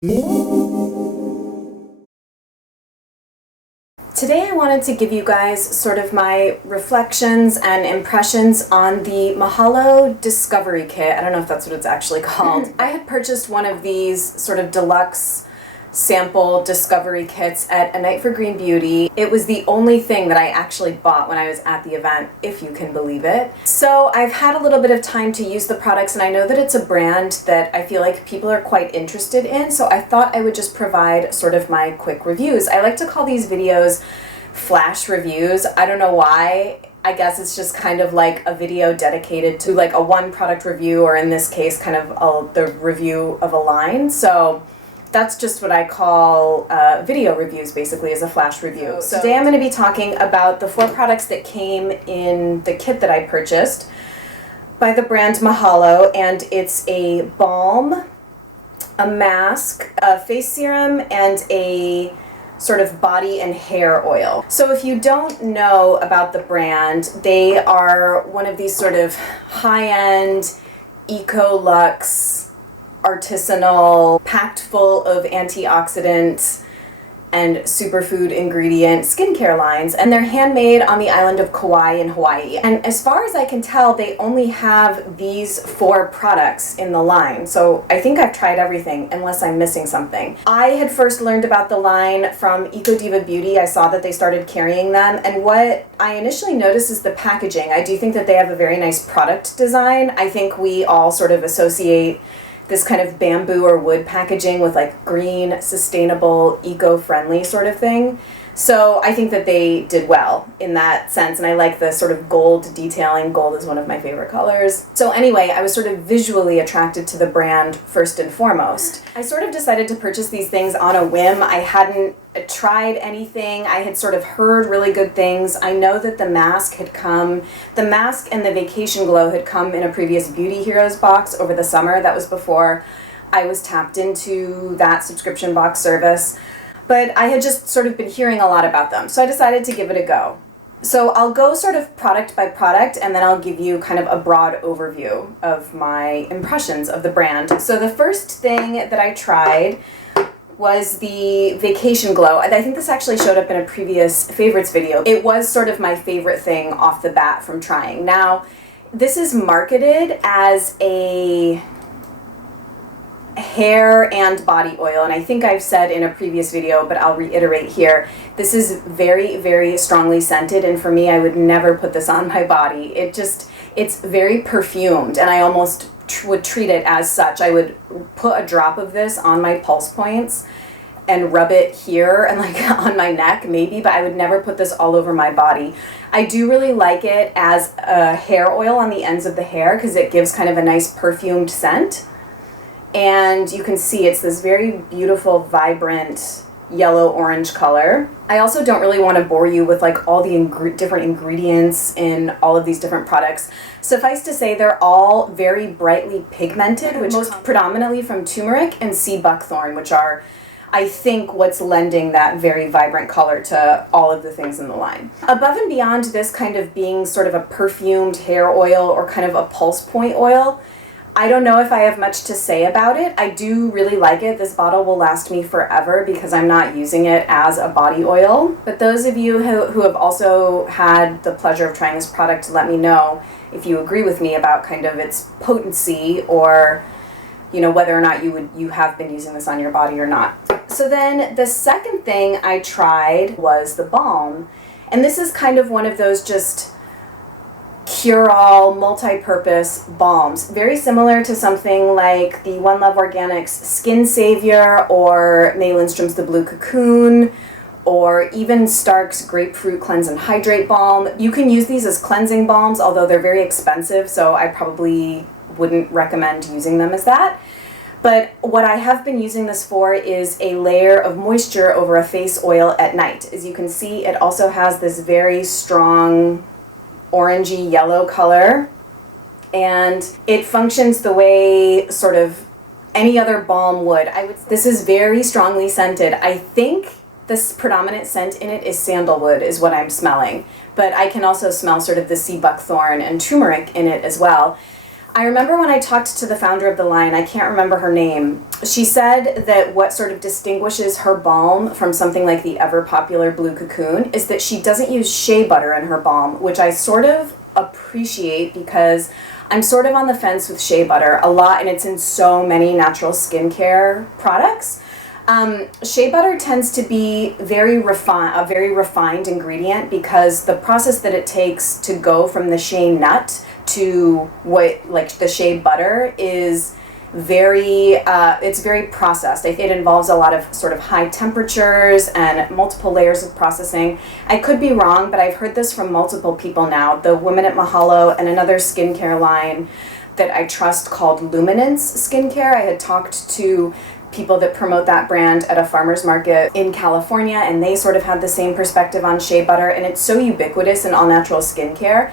Today I wanted to give you guys sort of my reflections and impressions on the Mahalo Discovery Kit. I don't know if that's what it's actually called. I had purchased one of these sort of deluxe sample discovery kits at A Night for Green Beauty. It was the only thing that I actually bought when I was at the event, if you can believe it. So I've had a little bit of time to use the products, and I know that it's a brand that I feel like people are quite interested in, so I thought I would just provide sort of my quick reviews. I like to call these videos flash reviews. I don't know why. I guess it's just kind of like a video dedicated to like a one product review, or in this case kind of the review of a line. So that's just what I call video reviews, basically, as a flash review. So today I'm going to be talking about the 4 products that came in the kit that I purchased by the brand Mahalo, and it's a balm, a mask, a face serum, and a sort of body and hair oil. So if you don't know about the brand, they are one of these sort of high-end, eco-luxe, artisanal, packed full of antioxidants and superfood ingredient skincare lines, and they're handmade on the island of Kauai in Hawaii. And as far as I can tell, they only have these 4 products in the line. So I think I've tried everything, unless I'm missing something. I had first learned about the line from Eco Diva Beauty. I saw that they started carrying them, and what I initially noticed is the packaging. I do think that they have a very nice product design. I think we all sort of associate this kind of bamboo or wood packaging with like green, sustainable, eco-friendly sort of thing. So I think that they did well in that sense, and I like the sort of gold detailing. Gold is one of my favorite colors. So anyway, I was sort of visually attracted to the brand first and foremost. I sort of decided to purchase these things on a whim. I hadn't tried anything. I had sort of heard really good things. I know that the mask and the Vacation Glow had come in a previous Beauty Heroes box over the summer. That was before I was tapped into that subscription box service. But I had just sort of been hearing a lot about them, so I decided to give it a go. So I'll go sort of product by product, and then I'll give you kind of a broad overview of my impressions of the brand. So the first thing that I tried was the Vacation Glow. I think this actually showed up in a previous favorites video. It was sort of my favorite thing off the bat from trying. Now, this is marketed as a hair and body oil, and I think I've said in a previous video, but I'll reiterate here, this is very, very strongly scented, and for me, I would never put this on my body. It's very perfumed, and I almost would treat it as such. I would put a drop of this on my pulse points and rub it here and like on my neck maybe, but I would never put this all over my body. I do really like it as a hair oil on the ends of the hair because it gives kind of a nice perfumed scent. And you can see it's this very beautiful, vibrant yellow-orange color. I also don't really want to bore you with like all the different ingredients in all of these different products. Suffice to say, they're all very brightly pigmented, which most predominantly from turmeric and sea buckthorn, which are, I think, what's lending that very vibrant color to all of the things in the line. Above and beyond this kind of being sort of a perfumed hair oil or kind of a pulse point oil, I don't know if I have much to say about it. I do really like it. This bottle will last me forever because I'm not using it as a body oil. But those of you who have also had the pleasure of trying this product, let me know if you agree with me about kind of its potency, or you know, whether or not you have been using this on your body or not. So then the second thing I tried was the balm. And this is kind of one of those just cure-all, multi-purpose balms. Very similar to something like the One Love Organics Skin Savior, or May Lindstrom's The Blue Cocoon, or even Stark's Grapefruit Cleanse and Hydrate Balm. You can use these as cleansing balms, although they're very expensive, so I probably wouldn't recommend using them as that. But what I have been using this for is a layer of moisture over a face oil at night. As you can see, it also has this very strong orangey yellow color, and it functions the way sort of any other balm would. This is very strongly scented. I think this predominant scent in it is sandalwood is what I'm smelling, but I can also smell sort of the sea buckthorn and turmeric in it as well. I remember when I talked to the founder of the line, I can't remember her name, she said that what sort of distinguishes her balm from something like the ever popular Blue Cocoon is that she doesn't use shea butter in her balm, which I sort of appreciate because I'm sort of on the fence with shea butter a lot, and it's in so many natural skincare products. Shea butter tends to be a very refined ingredient because the process that it takes to go from the shea nut to the shea butter is it's very processed. It involves a lot of sort of high temperatures and multiple layers of processing. I could be wrong, but I've heard this from multiple people now. The women at Mahalo and another skincare line that I trust called Luminance Skincare. I had talked to people that promote that brand at a farmer's market in California, and they sort of had the same perspective on shea butter, and it's so ubiquitous in all natural skincare.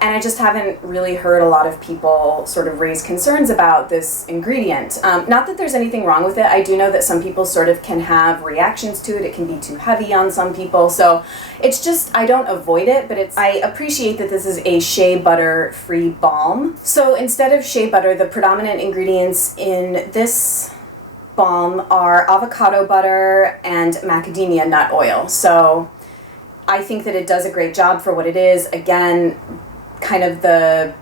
And I just haven't really heard a lot of people sort of raise concerns about this ingredient. Not that there's anything wrong with it. I do know that some people sort of can have reactions to it. It can be too heavy on some people. So it's just, I don't avoid it, but I appreciate that this is a shea butter free balm. So instead of shea butter, the predominant ingredients in this balm are avocado butter and macadamia nut oil. So I think that it does a great job for what it is. Again, kind of the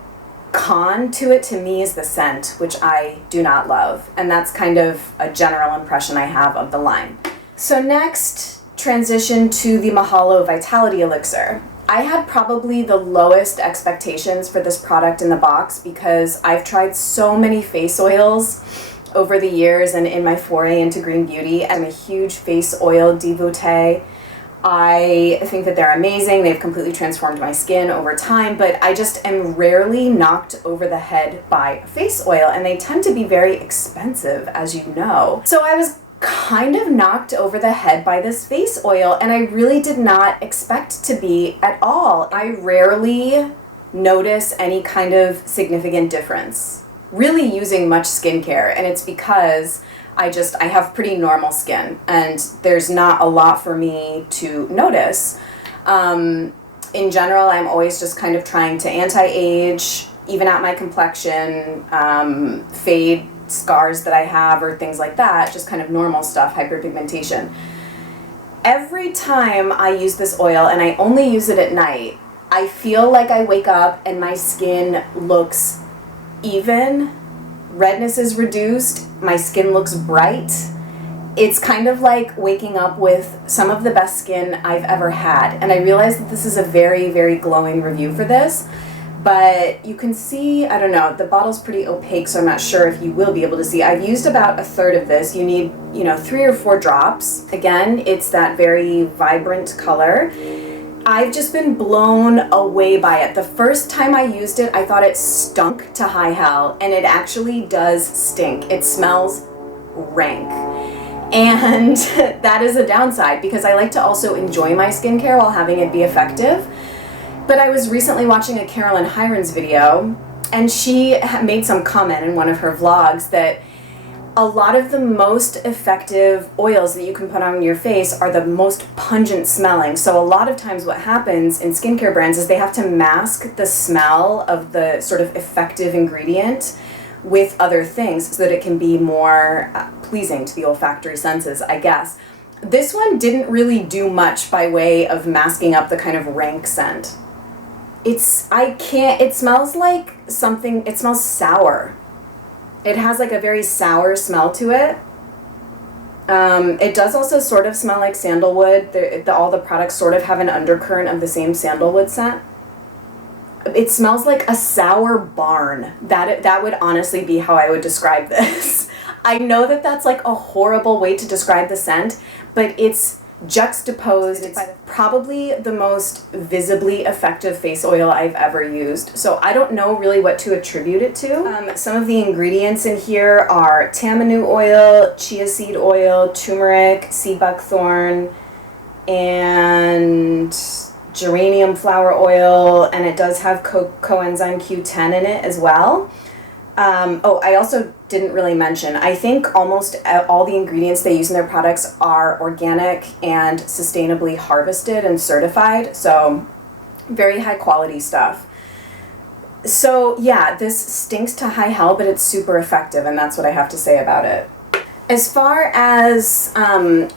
con to it to me is the scent, which I do not love. And that's kind of a general impression I have of the line. So next, transition to the Mahalo Vitality Elixir. I had probably the lowest expectations for this product in the box because I've tried so many face oils over the years and in my foray into green beauty. I'm a huge face oil devotee. I think that they're amazing. They've completely transformed my skin over time, but I just am rarely knocked over the head by face oil, and they tend to be very expensive, as you know. So I was kind of knocked over the head by this face oil, and I really did not expect to be at all. I rarely notice any kind of significant difference really using much skincare, and it's because I have pretty normal skin, and there's not a lot for me to notice. In general, I'm always just kind of trying to anti-age, even out my complexion, fade scars that I have or things like that, just kind of normal stuff, hyperpigmentation. Every time I use this oil, and I only use it at night, I feel like I wake up and my skin looks even, redness is reduced, my skin looks bright. It's kind of like waking up with some of the best skin I've ever had. And I realize that this is a very, very glowing review for this, but you can see, I don't know, the bottle's pretty opaque, so I'm not sure if you will be able to see. I've used about a third of this. You need, 3 or 4 drops. Again, it's that very vibrant color. I've just been blown away by it. The first time I used it, I thought it stunk to high hell, and it actually does stink. It smells rank. And that is a downside because I like to also enjoy my skincare while having it be effective. But I was recently watching a Carolyn Hirons video, and she made some comment in one of her vlogs that a lot of the most effective oils that you can put on your face are the most pungent smelling. So a lot of times what happens in skincare brands is they have to mask the smell of the sort of effective ingredient with other things so that it can be more pleasing to the olfactory senses, I guess. This one didn't really do much by way of masking up the kind of rank scent. It smells like something, it smells sour. It has like a very sour smell to it. It does also sort of smell like sandalwood. All the products sort of have an undercurrent of the same sandalwood scent. It smells like a sour barn. That would honestly be how I would describe this. I know that that's like a horrible way to describe the scent, but it's juxtaposed. It's probably the most visibly effective face oil I've ever used. So I don't know really what to attribute it to. Some of the ingredients in here are tamanu oil, chia seed oil, turmeric, sea buckthorn, and geranium flower oil, and it does have coenzyme Q10 in it as well. I also didn't really mention, I think almost all the ingredients they use in their products are organic and sustainably harvested and certified, so very high quality stuff. So yeah, this stinks to high hell, but it's super effective, and that's what I have to say about it. As far as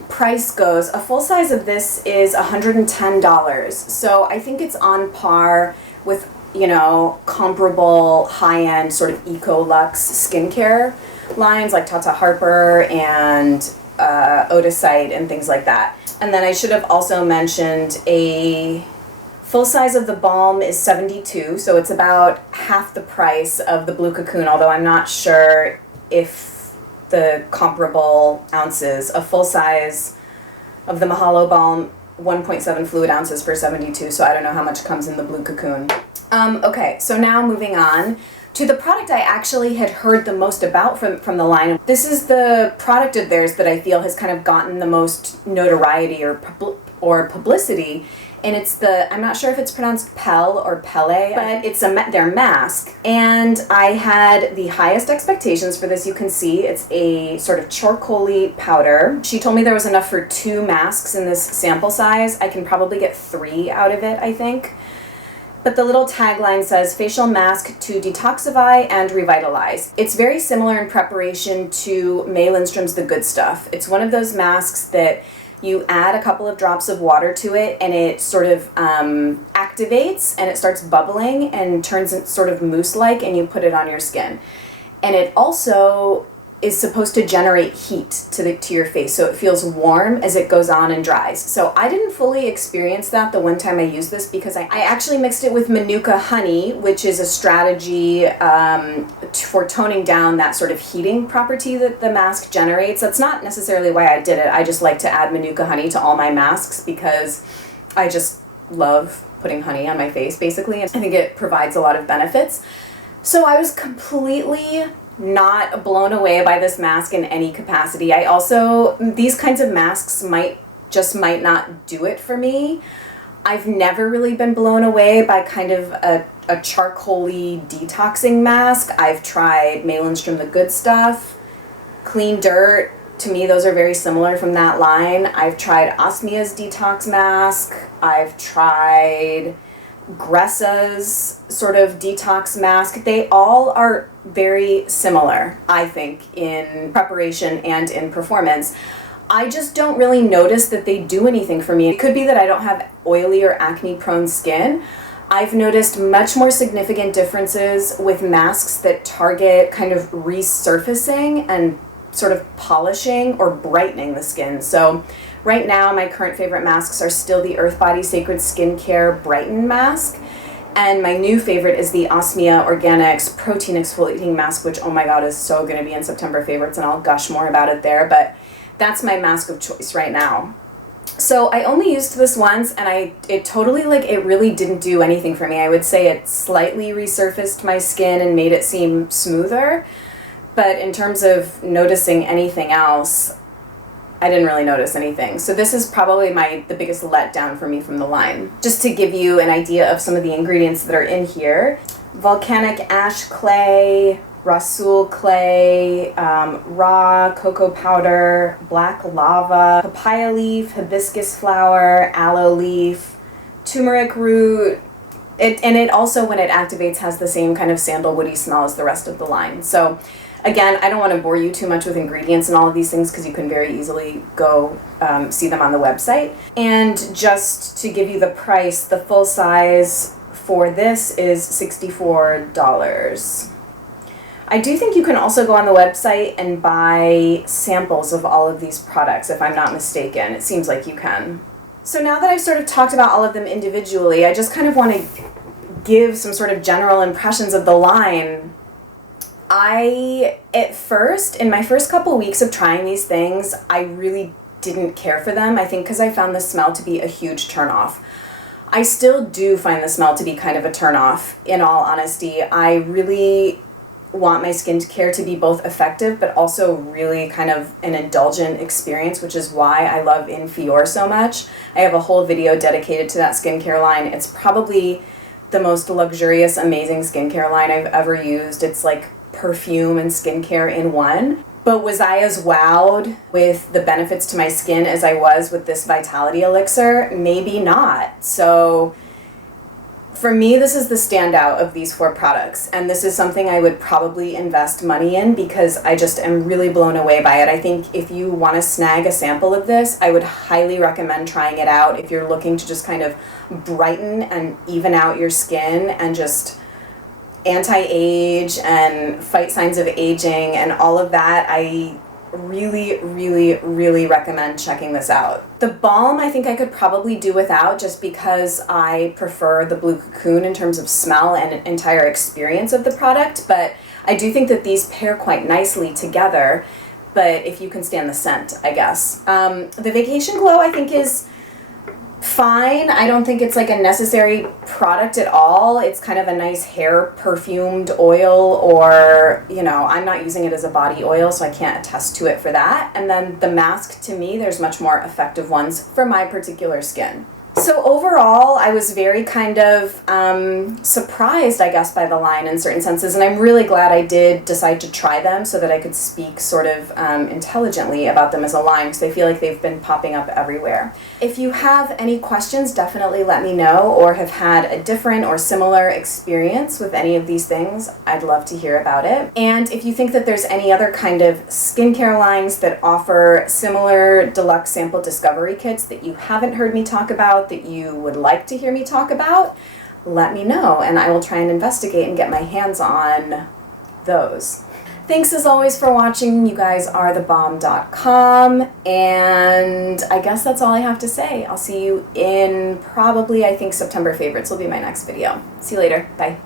price goes, a full size of this is $110. So I think it's on par with, you know, comparable high-end sort of eco-luxe skincare lines like Tata Harper and Odysite and things like that. And then I should have also mentioned a full size of the Balm is $72, so it's about half the price of the Blue Cocoon, although I'm not sure if the comparable ounces. A full size of the Mahalo Balm, 1.7 fluid ounces for $72, so I don't know how much comes in the Blue Cocoon. Okay, so now moving on to the product I actually had heard the most about from the line. This is the product of theirs that I feel has kind of gotten the most notoriety or publicity, and it's the, I'm not sure if it's pronounced Pele or Pele, but it's their mask. And I had the highest expectations for this. You can see it's a sort of charcoal-y powder. She told me there was enough for 2 masks in this sample size. I can probably get 3 out of it, I think. But the little tagline says, facial mask to detoxify and revitalize. It's very similar in preparation to May Lindstrom's The Good Stuff. It's one of those masks that you add a couple of drops of water to it and it sort of activates and it starts bubbling and turns it sort of mousse-like, and you put it on your skin. And it also is supposed to generate heat to your face, so it feels warm as it goes on and dries. So I didn't fully experience that the one time I used this because I actually mixed it with Manuka honey, which is a strategy for toning down that sort of heating property that the mask generates. That's not necessarily why I did it. I just like to add Manuka honey to all my masks because I just love putting honey on my face, basically. I think it provides a lot of benefits. So I was completely not blown away by this mask in any capacity. I also, these kinds of masks might not do it for me. I've never really been blown away by kind of a charcoal-y detoxing mask. I've tried May Lindstrom The Good Stuff, Clean Dirt. To me, those are very similar from that line. I've tried Osmia's detox mask. I've tried Gressa's sort of detox mask. They all are very similar, I think, in preparation and in performance. I just don't really notice that they do anything for me. It could be that I don't have oily or acne-prone skin. I've noticed much more significant differences with masks that target kind of resurfacing and sort of polishing or brightening the skin. So right now, my current favorite masks are still the Earth Body Sacred Skincare Brighten Mask. And my new favorite is the Osmia Organics Protein Exfoliating Mask, which, oh my god, is so going to be in September favorites, and I'll gush more about it there. But that's my mask of choice right now. So I only used this once, and it totally, like, it really didn't do anything for me. I would say it slightly resurfaced my skin and made it seem smoother. But in terms of noticing anything else, I didn't really notice anything. So this is probably the biggest letdown for me from the line. Just to give you an idea of some of the ingredients that are in here: volcanic ash clay, rasul clay, raw cocoa powder, black lava, papaya leaf, hibiscus flower, aloe leaf, turmeric root. It also, when it activates, has the same kind of sandalwoody smell as the rest of the line. So again, I don't want to bore you too much with ingredients and all of these things because you can very easily go see them on the website. And just to give you the price, the full size for this is $64. I do think you can also go on the website and buy samples of all of these products, if I'm not mistaken. It seems like you can. So now that I've sort of talked about all of them individually, I just kind of want to give some sort of general impressions of the line. At first, in my first couple weeks of trying these things, I really didn't care for them, I think because I found the smell to be a huge turnoff. I still do find the smell to be kind of a turnoff, in all honesty. I really want my skincare to be both effective but also really kind of an indulgent experience, which is why I love Infior so much. I have a whole video dedicated to that skincare line. It's probably the most luxurious, amazing skincare line I've ever used. It's like perfume and skincare in one. But was I as wowed with the benefits to my skin as I was with this Vitality Elixir? Maybe not. So For me, this is the standout of these 4 products, and this is something I would probably invest money in because I just am really blown away by it. I think if you want to snag a sample of this, I would highly recommend trying it out if you're looking to just kind of brighten and even out your skin and just anti-age and fight signs of aging and all of that. I really, really, really recommend checking this out. The balm I think I could probably do without just because I prefer the Blue Cocoon in terms of smell and entire experience of the product, but I do think that these pair quite nicely together, but if you can stand the scent, I guess. The Vacation Glow I think is fine. I don't think it's like a necessary product at all. It's kind of a nice hair perfumed oil, or, you know, I'm not using it as a body oil, so I can't attest to it for that. And then the mask, to me, there's much more effective ones for my particular skin. So overall, I was very kind of surprised, I guess, by the line in certain senses, and I'm really glad I did decide to try them so that I could speak sort of intelligently about them as a line, because I feel like they've been popping up everywhere. If you have any questions, definitely let me know, or have had a different or similar experience with any of these things, I'd love to hear about it. And if you think that there's any other kind of skincare lines that offer similar deluxe sample discovery kits that you haven't heard me talk about, that you would like to hear me talk about, let me know and I will try and investigate and get my hands on those. Thanks as always for watching. You guys are thebomb.com, and I guess that's all I have to say. I'll see you in probably, I think, September favorites will be my next video. See you later. Bye.